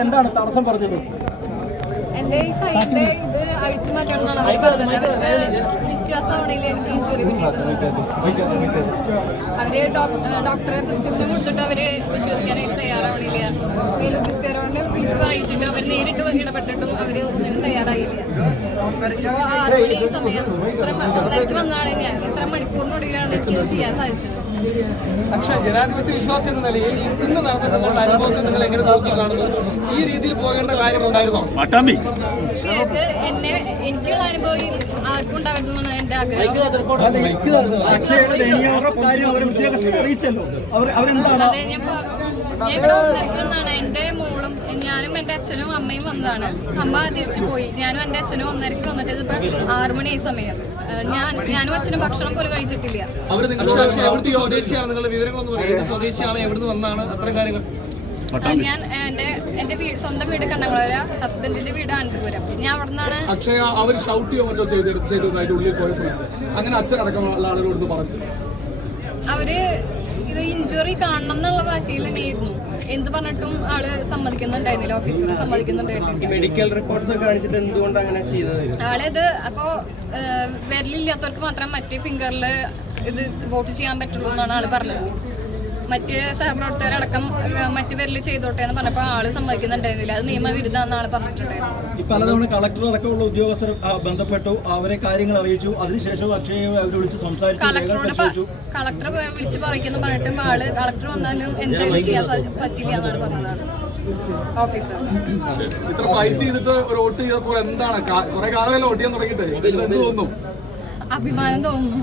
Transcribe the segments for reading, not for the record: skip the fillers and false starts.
എന്താണ് തടസ്സം പറഞ്ഞത്? എന്റെ ഈ കൈയുടെ ഇത് അഴിച്ചു മാറ്റണം എന്നാണ് അവർ പറഞ്ഞത്. അവർക്ക് വിശ്വാസമാണെങ്കിൽ എനിക്ക് ഇഞ്ചുറി അവര് ഡോക്ടറെ പ്രിസ്ക്രിപ്ഷൻ കൊടുത്തിട്ട് അവര് വിശ്വസിക്കാനായിട്ട് തയ്യാറാവണില്ല. മേലുദ്യോഗസ്ഥരോട് വിളിച്ച് പറയിച്ചിട്ട് അവർ നേരിട്ട് ഇടപെട്ടിട്ടും അവര് ഒന്നിനും തയ്യാറായില്ല. അപ്പോൾ 6 മണി ഈ സമയം ഇത്ര 1:30 വന്നാണ് ഞാൻ ഇത്ര മണിക്കൂറിനുള്ളിലാണ് എനിക്ക് ഇത് ചെയ്യാൻ സാധിച്ചത്. പക്ഷേ ജനാധിപത്യ വിശ്വാസം എന്ന നിലയിൽ ഇന്ന് നടന്ന നിങ്ങളുടെ അനുഭവത്തിൽ നിങ്ങൾ എങ്ങനെ നോക്കി കാണുന്നു? ഈ രീതിയിൽ പോകേണ്ട കാര്യങ്ങളുണ്ടായിരുന്നോ? ഇത് എനിക്കുള്ള അനുഭവം ആർക്കും ഉണ്ടാകരുതെന്നാണ് എന്റെ ആഗ്രഹം. അതെ, ഞാൻ ഇവിടെ 1:30 വന്നാണ്. എന്റെ മോളും ഞാനും എന്റെ അച്ഛനും അമ്മയും വന്നതാണ്. അമ്മ തിരിച്ചു പോയി. ഞാനും എന്റെ അച്ഛനും 1:30 വന്നിട്ട് ഇതിപ്പോ 6 മണി ഈ സമയം. ഞാനും അച്ഛനും ഭക്ഷണം പോലും കഴിച്ചിട്ടില്ല. സ്വദേശിയാണ് നിങ്ങളുടെ വിവരങ്ങളൊന്നും സ്വദേശിയാണ് എവിടുന്ന് വന്നാണ് അത്തരം കാര്യങ്ങൾ? ഞാൻ എന്റെ സ്വന്തം വീട് കണ്ണങ്ങളൂര, ഹസ്ബൻഡിന്റെ വീട് അനന്തപുരം. ഞാൻ അവിടെ നിന്നാണ്. അക്ഷയ അവർ ഷൗട്ട് ചെയ്യോ മറ്റോ ചെയ്തതായിട്ട് ഉള്ളിൽ പോയ സമയത്ത് അങ്ങനെ അച്ഛനടക്കമുള്ള ആളുകളോട് പറഞ്ഞു. അവര് ഇത് ഇഞ്ചുറി കാണണം എന്നുള്ള വാശിയിൽ തന്നെയായിരുന്നു. എന്ത് പറഞ്ഞിട്ടും ആള് സമ്മതിക്കുന്നുണ്ടായിരുന്നില്ല. ഓഫീസർ സമ്മതിക്കുന്നുണ്ടായിരുന്നില്ല. മെഡിക്കൽ റിപ്പോർട്ട്സ് കാണിച്ചിട്ട് എന്തുകൊണ്ട് അങ്ങനെ ചെയ്തത്? ആളിത് അപ്പോ വിരലില്ലാത്തവർക്ക് മാത്രം മറ്റേ ഫിംഗറിൽ ഇത് വോട്ട് ചെയ്യാൻ പറ്റുള്ളൂ എന്നാണ് ആള് പറഞ്ഞത്. മറ്റ് സഹപ്രവർത്തകരടക്കം മറ്റു പേരിൽ ചെയ്തോട്ടെ എന്ന് പറഞ്ഞപ്പോൾ ആള് സമ്മതിക്കുന്നുണ്ടായിരുന്നില്ല. അത് നിയമവിരുദ്ധമെന്ന് ആള് പറഞ്ഞിട്ടുണ്ടായിരുന്നു. പലതവണ കളക്ടർ അടക്കമുള്ള ഉദ്യോഗസ്ഥർ ബന്ധപ്പെട്ടു, അവരെ കാര്യങ്ങൾ അറിയിച്ചു. അതിനുശേഷം അക്ഷയെ അവർ വിളിച്ച് സംസാരിച്ചു. കളക്ടർ വിളിച്ച് പറയിക്കുന്നു പറഞ്ഞിട്ടും ആള് കളക്ടർ വന്നാലും എന്തായാലും ചെയ്യാൻ പറ്റില്ല എന്നാണ് പറഞ്ഞതാണ് ഓഫീസർ. ഇത്ര ഫൈറ്റ് ചെയ്തിട്ട് ഒരു വോട്ട് ചെയ്തപ്പോൾ എന്താണ് കുറെ കാലമല്ലോ വോട്ട് ചെയ്യാൻ തുടങ്ങിയിട്ട് എന്ത് തോന്നുന്നു? അഭിമാനം തോന്നുന്നു.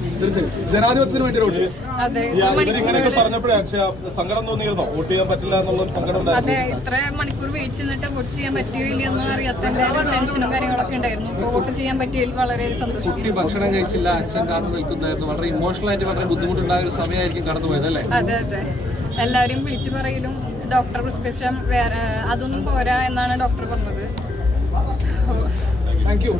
ജനാധിപത്യത്തിന് വേണ്ടി വോട്ട്. അതെ, സങ്കടം തോന്നിയിരുന്നോ? വോട്ട് ചെയ്യാൻ പറ്റില്ല എന്നുള്ള സങ്കടം? അതെ, ഇത്ര മണിക്കൂർ വെയിറ്റ് ചെയ്തിട്ട് വോട്ട് ചെയ്യാൻ പറ്റിയോ ഇല്ലയെന്ന് അറിയാത്തതിന്റെ ടെൻഷനും കാര്യങ്ങളൊക്കെ ഉണ്ടായിരുന്നു. ഇപ്പോൾ വോട്ട് ചെയ്യാൻ പറ്റിയതിൽ വളരെ സന്തോഷിക്കുന്നു. ഭക്ഷണം കഴിച്ചില്ല, അച്ഛൻ കാത്തു നിൽക്കുന്നതായിരുന്നു. വളരെ ഇമോഷണൽ ആയിട്ട് വളരെ ബുദ്ധിമുട്ടുണ്ടായ ഒരു സമയമായിരിക്കും കടന്നു പോയത് അല്ലേ? അതെ അതെ, എല്ലാവരും വിളിച്ചു പറയലും ഡോക്ടർ പ്രിസ്ക്രിപ്ഷൻ വേറെ അതൊന്നും പോരാ എന്നാണ് ഡോക്ടർ പറഞ്ഞത്. Thank you.